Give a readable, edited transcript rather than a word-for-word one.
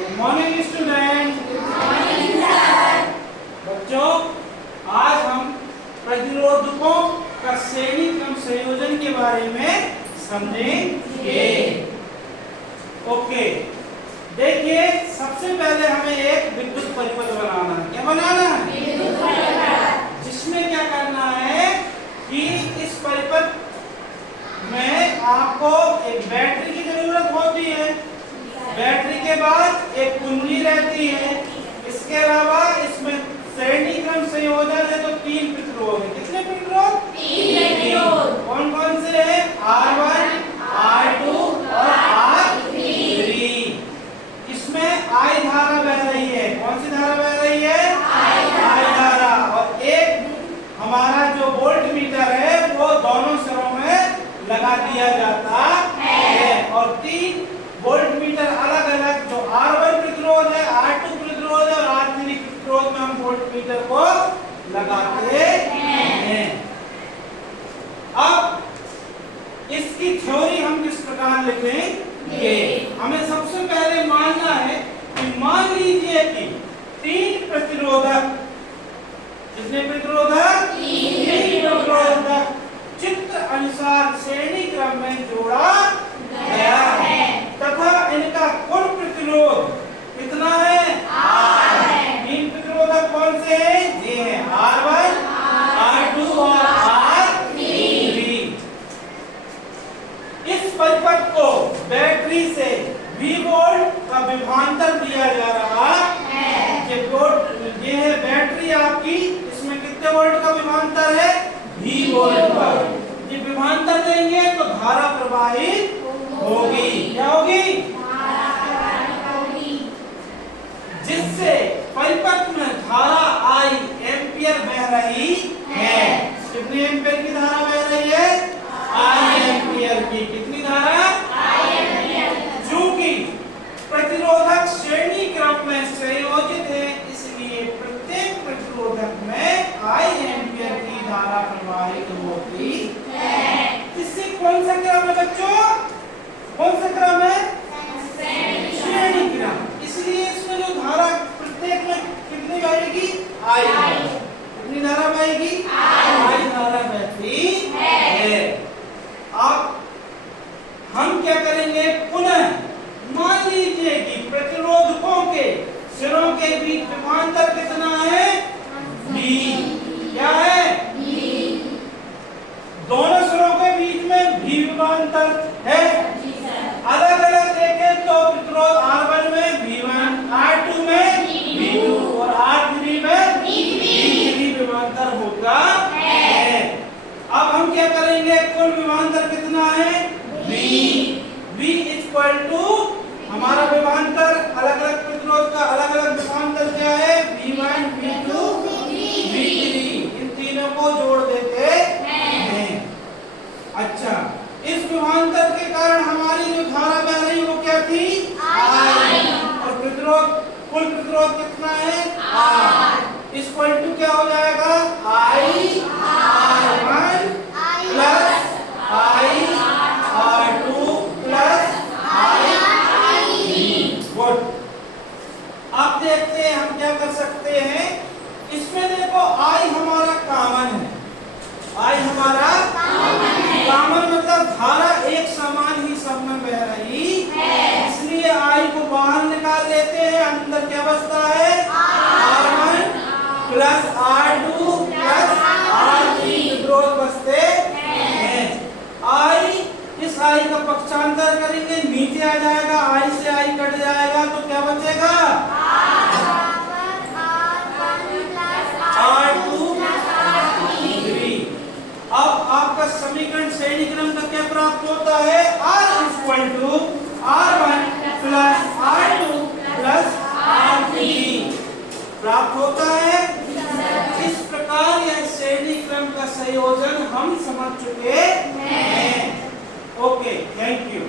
Good morning student. बच्चों, आज हम प्रतिरोधकों का श्रेणी क्रम संयोजन के बारे में समझेंगे। ओके, देखिए सबसे पहले हमें एक विद्युत परिपथ बनाना है। क्या बनाना है? जिसमें क्या करना है कि इस परिपथ में आपको एक बैटरी की जरूरत होती है, बैटरी के बाद एक कुंडली रहती है, इसके अलावा इसमें श्रेणी क्रम संयोजन है तो 3 प्रतिरोध है। कितने प्रतिरोध? 3। कौन कौन से हैं? R1, R2 और R3। इसमें I धारा बह रही है। कौन सी धारा बह रही है? I धारा। और एक हमारा जो वोल्ट मीटर है वो दोनों सिरों में लगा दिया जाता है। और 3 वोल्ट मीटर अलग अलग, जो R1 प्रतिरोध है, R2 प्रतिरोध है और R3 प्रतिरोध में हम वोल्ट मीटर को लगाते हैं। अब इसकी थ्योरी हम किस प्रकार लिखेंगे? हमें सबसे पहले मानना है कि मान लीजिए कि 3 प्रतिरोधक, कितने प्रतिरोधक? 3 प्रतिरोधक चित्र अनुसार श्रेणी क्रम में जोड़ा गया है तथा इनका कुल प्रतिरोध कितना है? R है। 3 प्रतिरोधक कौन से हैं? ये हैं R1, R2 और R3। इस परिपथ को बैटरी से V वोल्ट का विभवांतर दिया जा रहा है। ये है बैटरी आपकी, इसमें कितने वोल्ट का विभवांतर है? V वोल्ट का। ये विभवांतर देंगे तो धारा प्रवाहित होगी। क्या होगी? जिससे परिपथ में धारा I एम्पियर बह रही है। कितनी एम्पियर की धारा बह रही है? I एम्पियर की। कितनी धारा? I ampere. चूंकि प्रतिरोधक श्रेणी क्रम में संयोजित है, इसलिए प्रत्येक प्रतिरोधक में I एम्पियर की धारा प्रवाहित होती है। इससे कौन सा क्रम है बच्चों? कौन सा क्रम है? श्रेणी क्रम। इसलिए इसमें जो धारा प्रत्येक में कितनी बहेगी? I। कितनी धारा बहेगी? I धारा बहती है। अब हम क्या करेंगे? पुनः मान लीजिए कि प्रतिरोधकों के सिरों के बीच विभवांतर कितना है? V। क्या है? दोनों सिरों के बीच में V विभवांतर है। अलग अलग देखें तो प्रतिरोध R1 में V1, R2 में V2 और R3 में V3 विभवांतर होता है। अब हम क्या करेंगे? कुल विभवांतर कितना है? V इक्वल टू हमारा विभवांतर, अलग अलग प्रतिरोध का अलग अलग विभवांतर क्या है? V1, V2, V3। इन तीनों को जोड़ देते हैं। अच्छा, इस विभवांतर के कारण हमारी जो धारा बह रही वो क्या थी? I। और प्रतिरोध, कुल प्रतिरोध कितना है? R। इक्वल टू क्या हो जाएगा? I R1 plus I R2 plus I volt. अब देखते हैं हम क्या कर सकते हैं। इसमें देखो I हमारा कॉमन है। I हमारा कॉमन मतलब धारा एक समान ही सब में बह रही है, इसलिए I को बाहर निकाल लेते हैं। अंदर क्या बचता है? R1 plus R2 plus R3 प्रतिरोध बचते हैं। I, इस I का पक्षांतर करेंगे, नीचे आ जाएगा, I से I कट जाएगा तो क्या बचेगा? R2 3। अब आपका समीकरण श्रेणी क्रम का क्या प्राप्त होता है? R equal to R1 plus R2 plus R3 प्राप्त होता है। इस प्रकार यह श्रेणी क्रम का संयोजन हम समझ चुके हैं। Okay, thank you.